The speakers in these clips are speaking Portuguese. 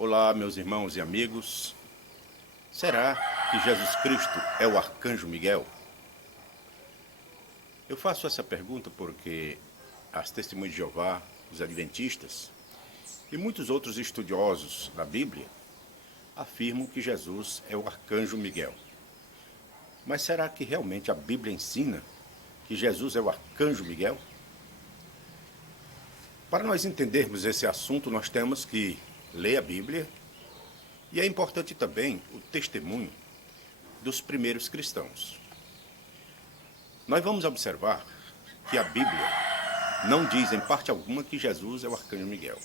Olá, meus irmãos e amigos. Será que Jesus Cristo é o Arcanjo Miguel? Eu faço essa pergunta porque as Testemunhas de Jeová, os Adventistas e muitos outros estudiosos da Bíblia afirmam que Jesus é o Arcanjo Miguel. Mas será que realmente a Bíblia ensina que Jesus é o Arcanjo Miguel? Para nós entendermos esse assunto, nós temos que ler a Bíblia e é importante também o testemunho dos primeiros cristãos. Nós vamos observar que a Bíblia não diz em parte alguma que Jesus é o Arcanjo Miguel.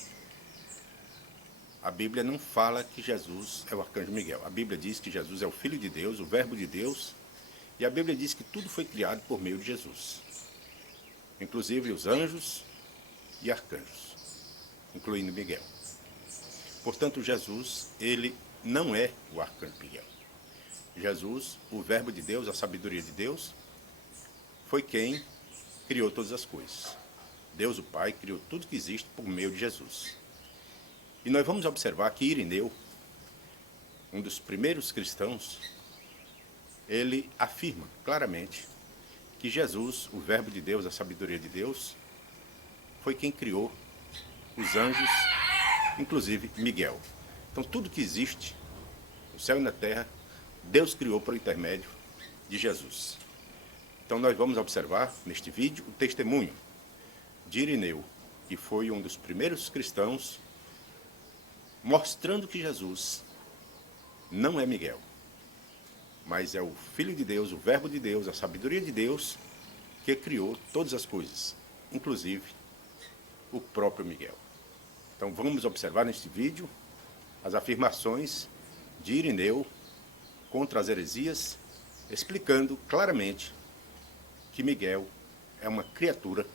A Bíblia não fala que Jesus é o Arcanjo Miguel. A Bíblia diz que Jesus é o Filho de Deus, o Verbo de Deus, e a Bíblia diz que tudo foi criado por meio de Jesus, inclusive os anjos e arcanjos, incluindo Miguel. Portanto, Jesus, ele não é o Arcanjo Miguel. Jesus, o Verbo de Deus, a sabedoria de Deus, foi quem criou todas as coisas. Deus, o Pai, criou tudo que existe por meio de Jesus. E nós vamos observar que Irineu, um dos primeiros cristãos, ele afirma claramente que Jesus, o Verbo de Deus, a sabedoria de Deus, foi quem criou os anjos, inclusive Miguel. Então tudo que existe, no céu e na terra, Deus criou por intermédio de Jesus. Então nós vamos observar neste vídeo o testemunho de Irineu, que foi um dos primeiros cristãos, mostrando que Jesus não é Miguel, mas é o Filho de Deus, o Verbo de Deus, a sabedoria de Deus, que criou todas as coisas, inclusive o próprio Miguel. Então vamos observar neste vídeo as afirmações de Irineu contra as heresias, explicando claramente que Miguel é uma criatura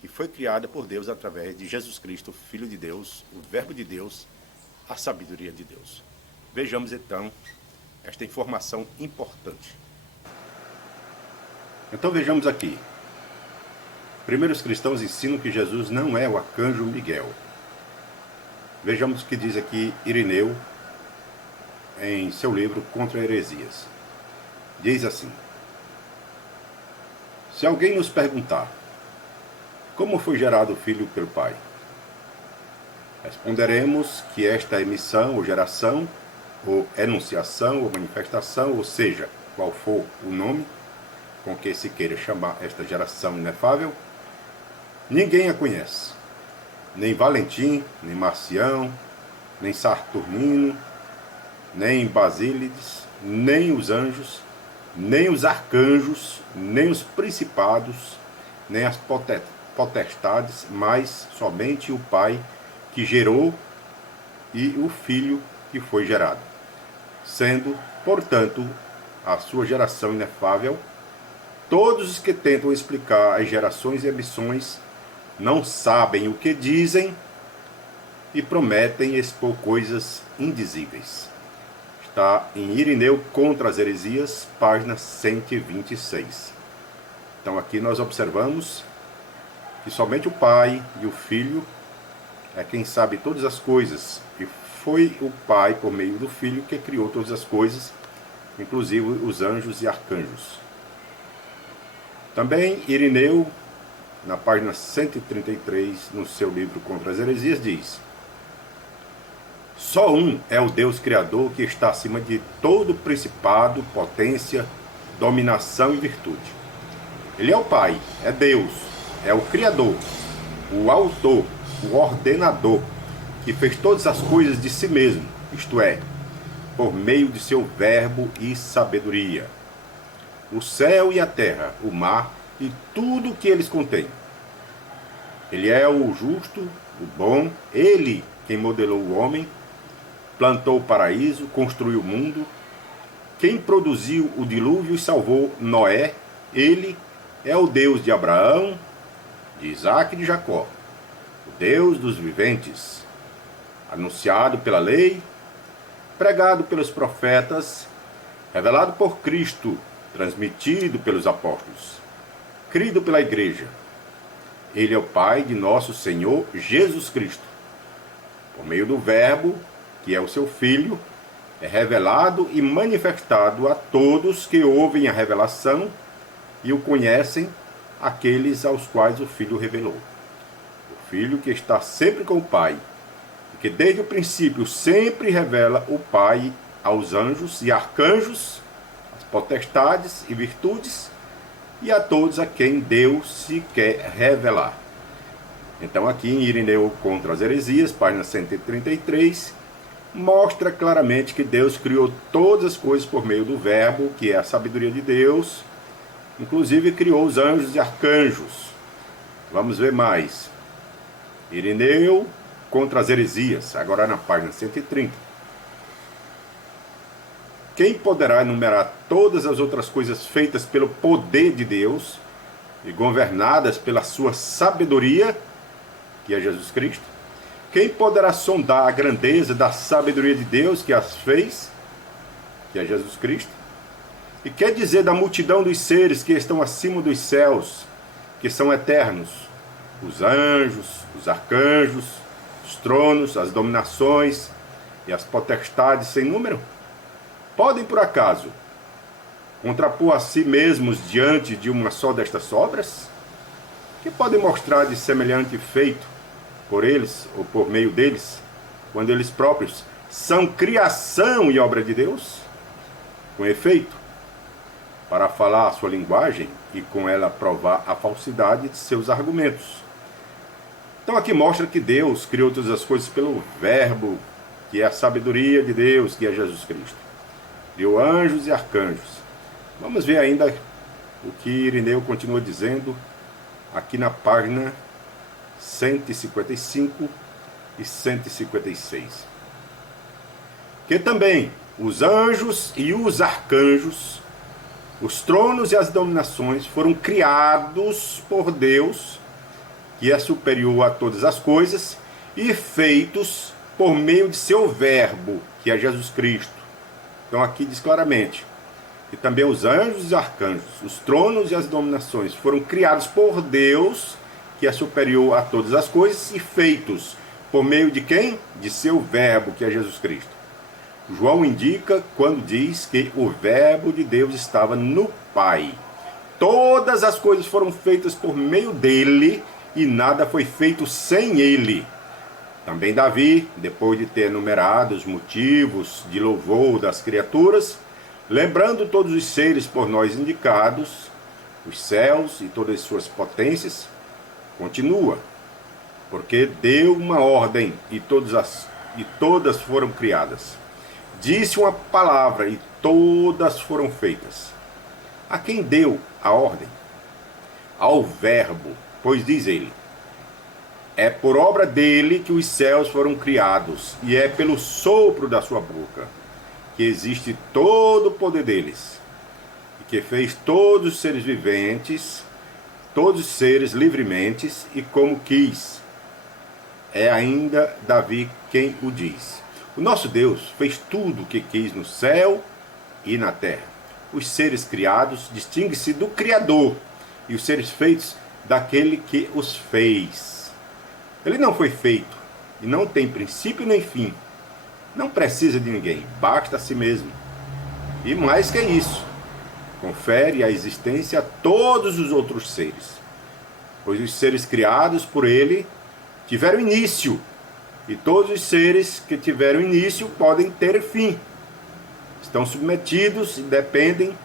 que foi criada por Deus através de Jesus Cristo, Filho de Deus, o Verbo de Deus, a sabedoria de Deus. Vejamos então esta informação importante. Então vejamos aqui. Primeiros cristãos ensinam que Jesus não é o Arcanjo Miguel. Vejamos o que diz aqui Irineu em seu livro Contra Heresias. Diz assim: se alguém nos perguntar como foi gerado o Filho pelo Pai, responderemos que esta emissão ou geração, ou enunciação ou manifestação, ou seja, qual for o nome com que se queira chamar esta geração inefável, ninguém a conhece. Nem Valentim, nem Marcião, nem Saturnino, nem Basílides, nem os anjos, nem os arcanjos, nem os principados, nem as potestades, mas somente o Pai que gerou e o Filho que foi gerado. Sendo, portanto, a sua geração inefável, todos os que tentam explicar as gerações e emissões não sabem o que dizem e prometem expor coisas indizíveis. Está em Irineu Contra as Heresias, página 126. Então aqui nós observamos que somente o Pai e o Filho é quem sabe todas as coisas. E foi o Pai, por meio do Filho, que criou todas as coisas, inclusive os anjos e arcanjos. Também Irineu, na página 133, no seu livro Contra as Heresias, diz: só um é o Deus Criador que está acima de todo principado, potência, dominação e virtude. Ele é o Pai, é Deus, é o Criador, o Autor, o Ordenador, que fez todas as coisas de si mesmo, isto é, por meio de seu verbo e sabedoria. O céu e a terra, o mar e tudo o que eles contêm. Ele é o justo, o bom, ele quem modelou o homem, plantou o paraíso, construiu o mundo, quem produziu o dilúvio e salvou Noé, ele é o Deus de Abraão, de Isaque e de Jacó, o Deus dos viventes, anunciado pela lei, pregado pelos profetas, revelado por Cristo, transmitido pelos apóstolos, crido pela igreja. Ele é o Pai de nosso Senhor Jesus Cristo. Por meio do Verbo, que é o seu Filho, é revelado e manifestado a todos que ouvem a revelação e o conhecem, aqueles aos quais o Filho revelou. O Filho que está sempre com o Pai, e que desde o princípio sempre revela o Pai aos anjos e arcanjos, às potestades e virtudes, e a todos a quem Deus se quer revelar. Então aqui em Irineu contra as heresias, página 133, mostra claramente que Deus criou todas as coisas por meio do Verbo, que é a sabedoria de Deus, inclusive criou os anjos e arcanjos. Vamos ver mais. Irineu contra as heresias, agora na página 130. Quem poderá enumerar todas as outras coisas feitas pelo poder de Deus e governadas pela sua sabedoria, que é Jesus Cristo? Quem poderá sondar a grandeza da sabedoria de Deus que as fez, que é Jesus Cristo? E quer dizer da multidão dos seres que estão acima dos céus, que são eternos, os anjos, os arcanjos, os tronos, as dominações e as potestades sem número? Podem, por acaso, contrapor a si mesmos diante de uma só destas obras? Que podem mostrar de semelhante feito por eles, ou por meio deles, quando eles próprios são criação e obra de Deus? Com efeito, para falar a sua linguagem e com ela provar a falsidade de seus argumentos. Então aqui mostra que Deus criou todas as coisas pelo Verbo, que é a sabedoria de Deus, que é Jesus Cristo. Criou anjos e arcanjos. Vamos ver ainda o que Irineu continua dizendo aqui na página 155 e 156. Que também os anjos e os arcanjos, os tronos e as dominações foram criados por Deus, que é superior a todas as coisas, e feitos por meio de seu Verbo, que é Jesus Cristo. Então aqui diz claramente que também os anjos e arcanjos, os tronos e as dominações foram criados por Deus, que é superior a todas as coisas, e feitos por meio de quem? De seu Verbo, que é Jesus Cristo. João indica quando diz que o Verbo de Deus estava no Pai. Todas as coisas foram feitas por meio dele, e nada foi feito sem ele. Também Davi, depois de ter enumerado os motivos de louvor das criaturas, lembrando todos os seres por nós indicados, os céus e todas as suas potências, continua, porque deu uma ordem e todas foram criadas. Disse uma palavra e todas foram feitas. A quem deu a ordem? Ao Verbo, pois diz ele: é por obra dele que os céus foram criados, e é pelo sopro da sua boca que existe todo o poder deles, e que fez todos os seres viventes, todos os seres livremente e como quis. É ainda Davi quem o diz. O nosso Deus fez tudo o que quis no céu e na terra. Os seres criados distinguem-se do Criador, e os seres feitos daquele que os fez. Ele não foi feito e não tem princípio nem fim. Não precisa de ninguém, basta a si mesmo. E mais que isso, confere a existência a todos os outros seres, pois os seres criados por ele tiveram início, e todos os seres que tiveram início podem ter fim. Estão submetidos e dependem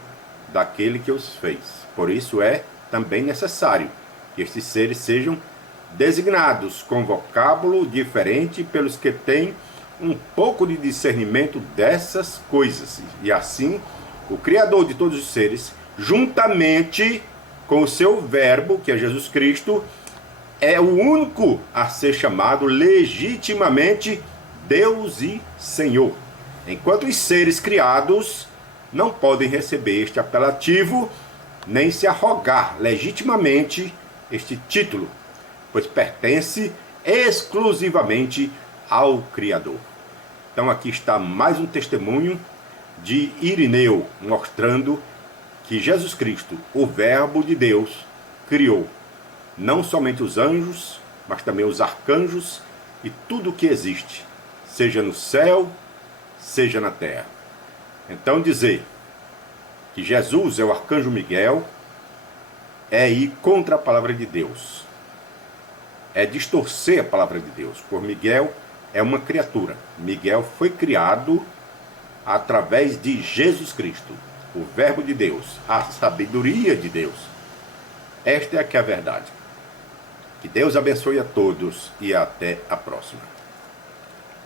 daquele que os fez. Por isso é também necessário que estes seres sejam designados com vocábulo diferente pelos que têm um pouco de discernimento dessas coisas. E assim, o Criador de todos os seres, juntamente com o seu Verbo, que é Jesus Cristo, é o único a ser chamado legitimamente Deus e Senhor. Enquanto os seres criados não podem receber este apelativo, nem se arrogar legitimamente este título, pois pertence exclusivamente ao Criador. Então aqui está mais um testemunho de Irineu, mostrando que Jesus Cristo, o Verbo de Deus, criou não somente os anjos, mas também os arcanjos e tudo o que existe, seja no céu, seja na terra. Então dizer que Jesus é o arcanjo Miguel é ir contra a palavra de Deus. É distorcer a palavra de Deus. Por Miguel é uma criatura. Miguel foi criado através de Jesus Cristo, o verbo de Deus, a sabedoria de Deus. Esta é a verdade. Que Deus abençoe a todos e até a próxima.